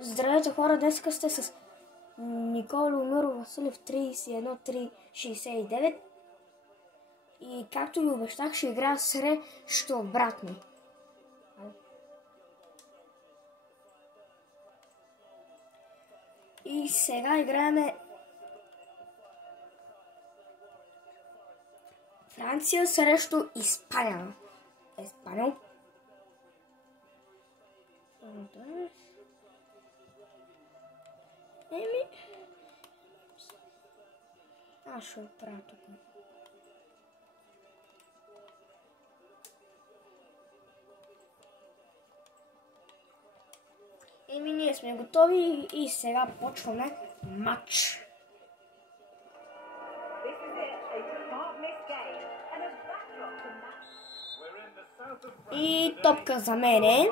Здравейте хора, днес сте с Никола Умиров Василев 31-369 и както ви обещах, ще играя срещу обратно. И сега играеме Франция срещу Испания. Испания. Аз ще оправя тук. Ние сме готови и сега почваме матч. И топка за мене.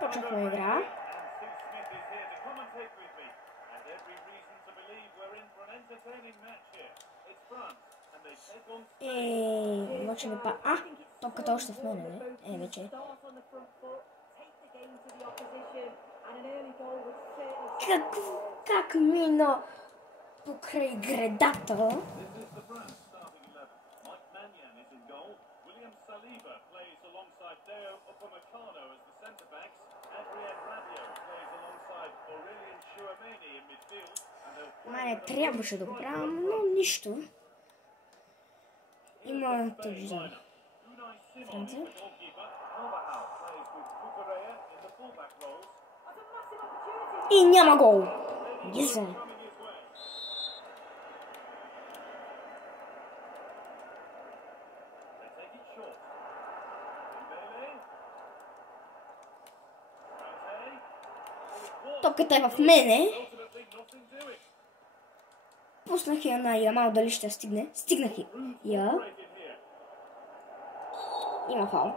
Почвахме игра. Може ли па... топката още в мене, не? Вече. Как мина покрай гредата? Не трябваше да го правя, но нищо. Има тъжа. Франция. И няма гол. Гиза. Топката е в мене. Пуснах я на Ямал, дали ще стигне. Стигнах я. Има фал.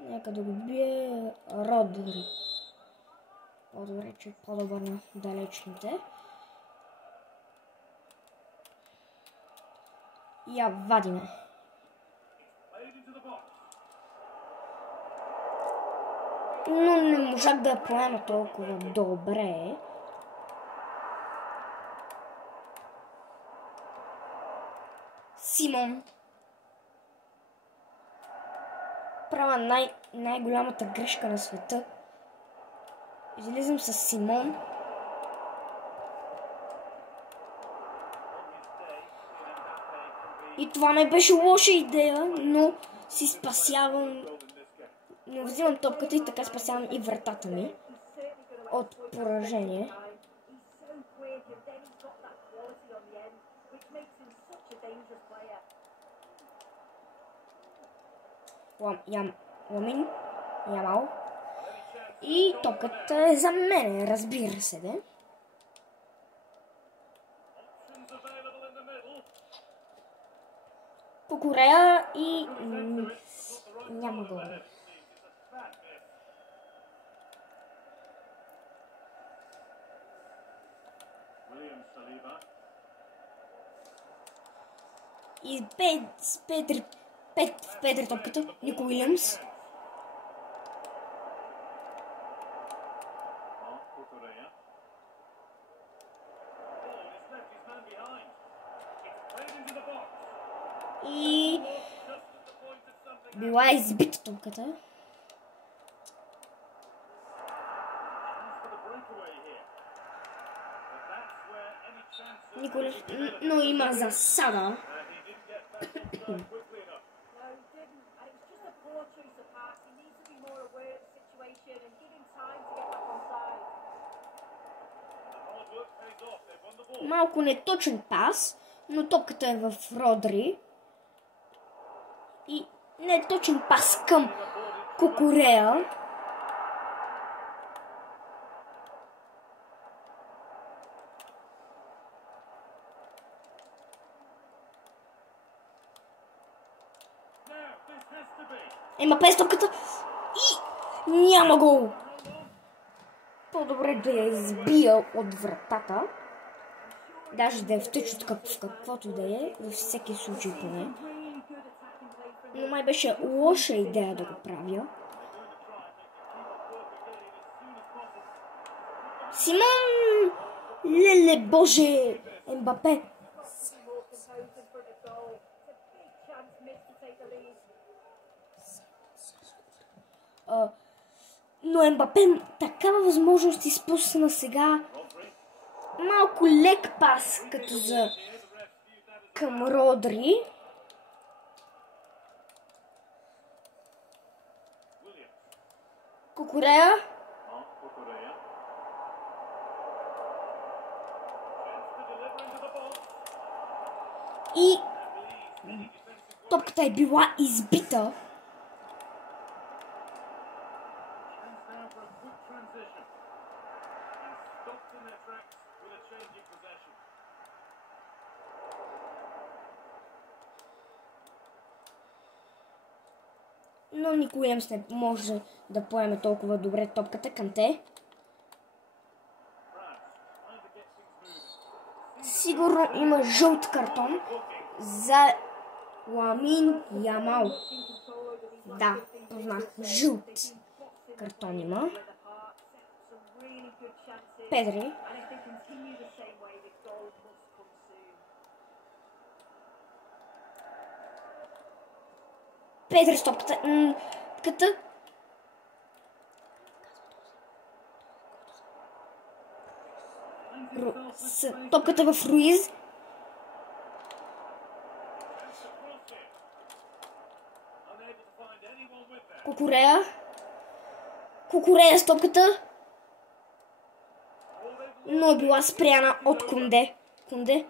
Нека да го бие Родри. По-добре, че по-добър на далечните. Я вадиме. Но не можах да я поема толкова добре. Симон. Правя най-голямата грешка на света. Излизам с Симон. И това не беше лоша идея, но си спасявам. Но взимам топката и така спасявам и вратата ми от поражение. Ямал. И топката е за мен, разбира се, де. По Корея и няма гол. И Петри топката, Нико Уилямс. И била избита топката. Николя, но има засада. Малко неточен пас, но топката е в Родри. И неточен пас към Кукурея. Има пес топката и няма гол. По-добре да я избия от вратата. Даже да е втече от каквото да е, във всеки случай поне. Но май беше лоша идея да го правя. Симон! Леле, боже! Ембапе! Но Ембапе такава възможност изпусна сега. Малко лек пас, като за към Родри. Кукурея. И топката е била избита. Но Ник Уилямс не може да поеме толкова добре топката. Канте. Сигурно има жълт картон за Ламин Ямал. Да, познах. Жълт картон има. Педри. Педри с топката. Топката в Руиз. Кукурея. Кукурея с топката. Но е била спряна от Кунде. Кунде.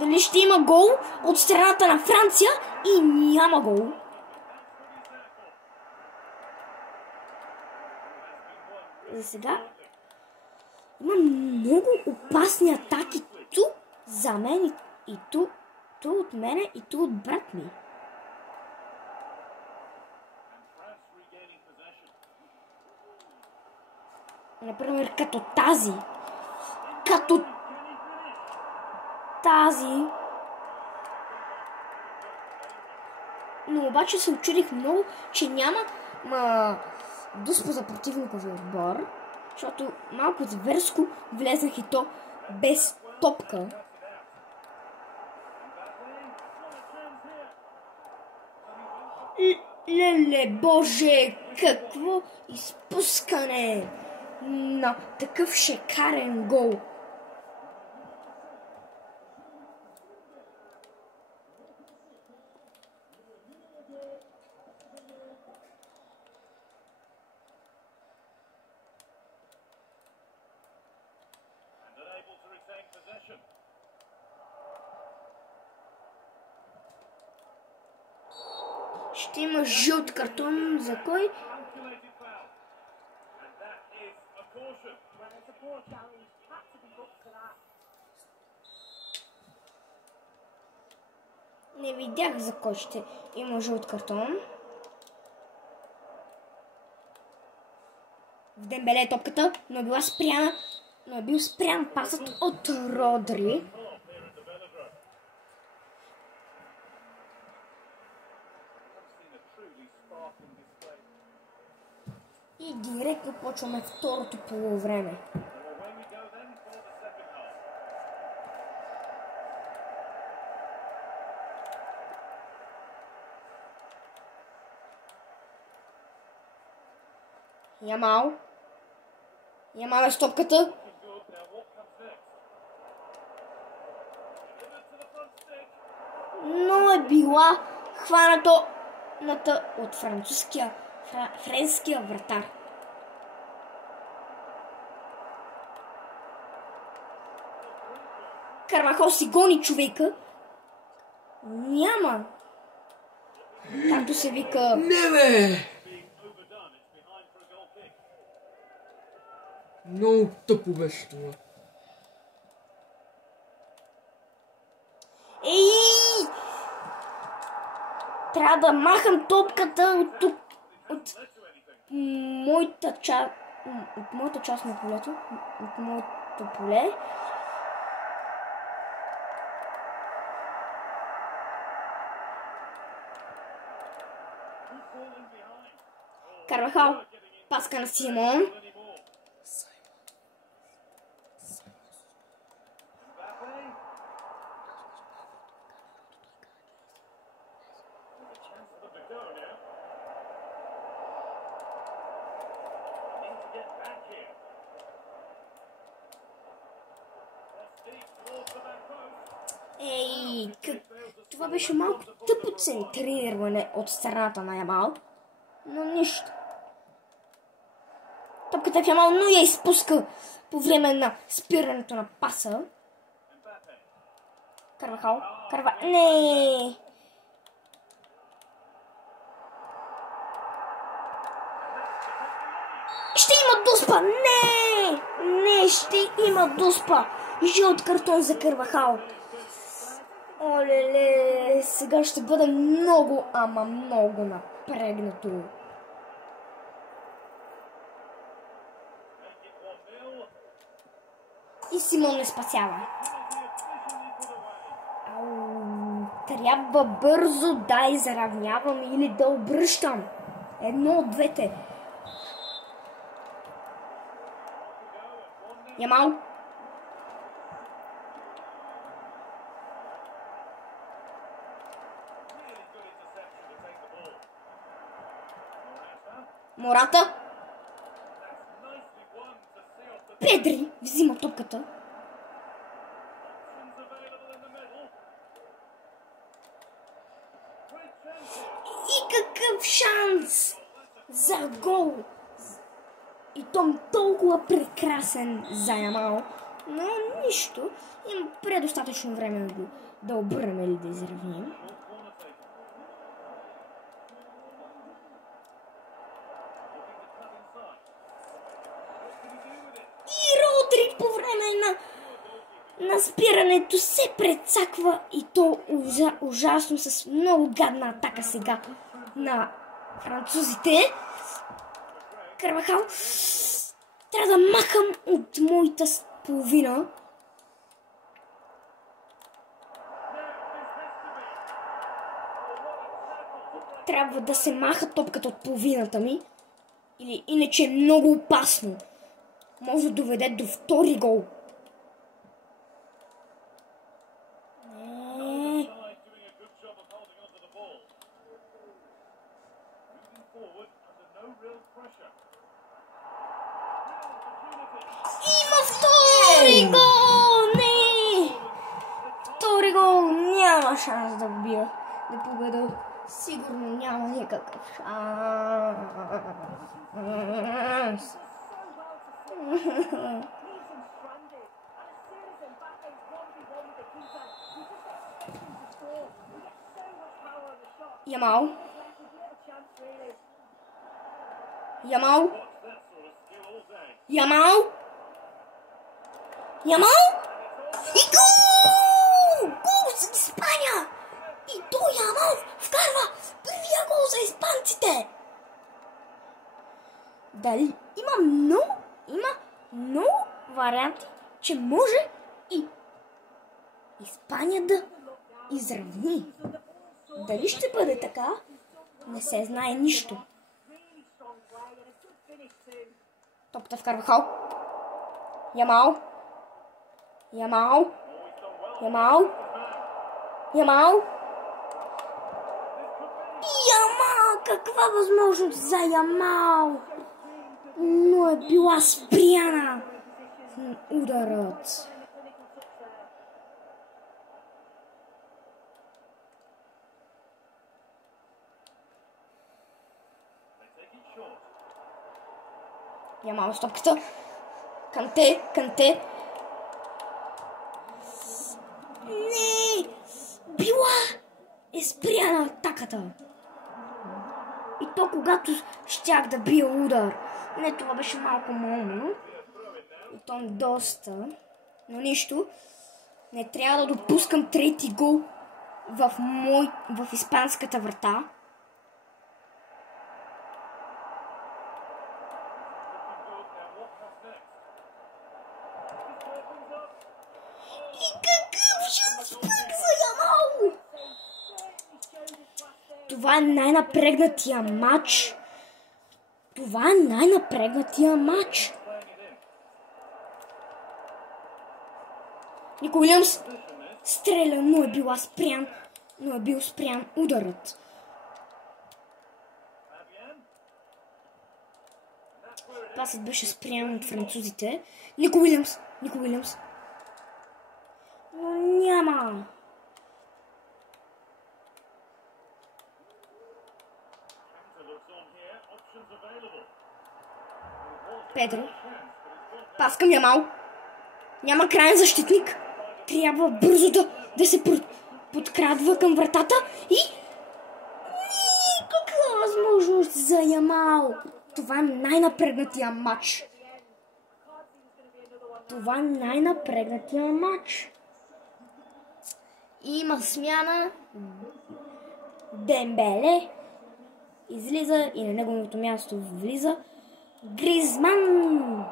Дали ще има гол от страната на Франция? И няма гол. За сега има много опасни атаки ту за мен и ту от мене и ту от брат ми. Например, като тази. Като тази. Но обаче се учудих много, че няма дуспа за противниковия отбор, защото малко зверско влезнах и то без топка. Леле, боже, какво изпускане на такъв шикарен гол. Ще има жълт картон за кой? Не видях за кой ще има жълт картон. В Дембеле топката, но е била спряна. Но е бил спрян пасът от Родри. И директно почваме второто полувреме. Ямал. Ямал е стопката. Но е била хваната от френския вратар. Карвахал си гони човека. Няма. Както се вика... Не бе! Много тъпо беше това. Ей! Трябва да махам топката от тук. От моята част на полето. От моето поле. Карвахал. Паска на Симон. Ей, това беше малко тъпо центриране от страната на Ямал, но нищо. Топката в Ямал, но я изпуска по време на спирането на паса. Карвахал, не! Ще има дуспа! Не, ще има дуспа! Жълт картон за Карвахал. Олеле, сега ще бъде много, ама много напрегнато. И Симон не спасява. Трябва бързо да изравнявам или да обръщам. Едно от двете. Ямал. Мората. Педри взима топката. И какъв шанс за гол. И то толкова прекрасен за Ямал. Но нищо. Има предостатъчно време да обърнем или да изравним. По време на спирането се прецаква и то ужасно с много гадна атака сега на французите. Карвахал. Трябва да махам от моята половина. Трябва да се маха топката от половината ми. Или иначе е много опасно. Може да доведе до втори гол. Има втори гол! Не! Втори гол! Няма шанс да бия. Да победа. Сигурно няма никакъв шанс. Ямал. Ямал. Ямал. Ямал. И гол! Гол за Испания! И то Ямал вкарва първия гол за испанците! Дали има много варианти, че може и Испания да изравни. Дали ще бъде така, не се знае нищо. Топката в Карвахал. Ямал. Ямал. Ямал. Ямал. Ямал! Каква възможност за Ямал! Но е била спряна ударът. Ямал с топката. Канте. Не! Била е спряна атаката. И то когато щях да бия удар. Не, това беше малко болно. И то доста. Но нищо. Не трябва да допускам трети гол в испанската врата. Това е най-напрегнатия матч. Това е най-напрегнатия матч. Нико Уилямс стреля, но е бил спрян ударът. Пасът беше спрян от французите. Нико Уилямс. Но няма. Педро. Пас към Ямал. Няма крайен защитник. Трябва бързо да се подкрадва към вратата и... Каква възможност за Ямал? Това е най-напрегнатия матч. Има смяна. Дембеле излиза и на неговото място влиза Гризман.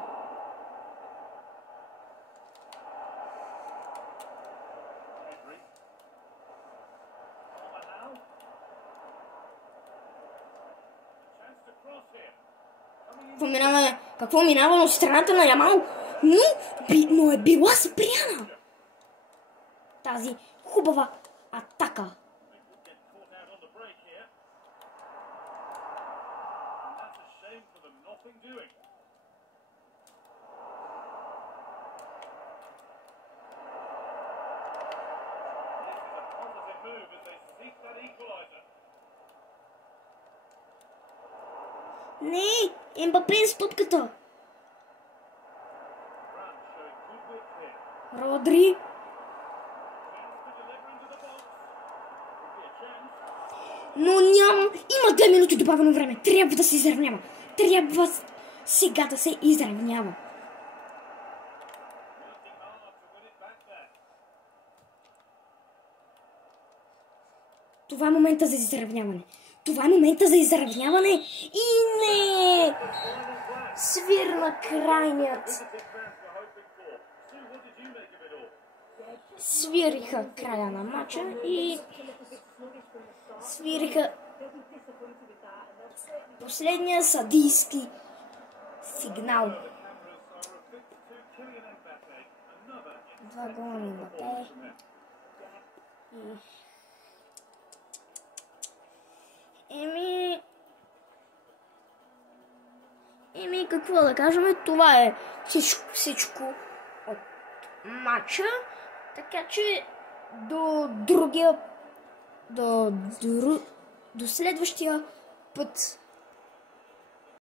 Какво минава на страната на Ямал, но е била спряна тази хубава атака. Не, Ембапе с топката. Родри. Но няма. Има 2 минути добавено време. Трябва да се изравнява. Трябва сега да се изравнява. Това е момента за изравняване. И не! Свирна крайният. Свириха края на матча и свириха последния съдийски сигнал. 2 гола на Ембапе. Какво да кажем, това е всичко от матча, така че до следващия път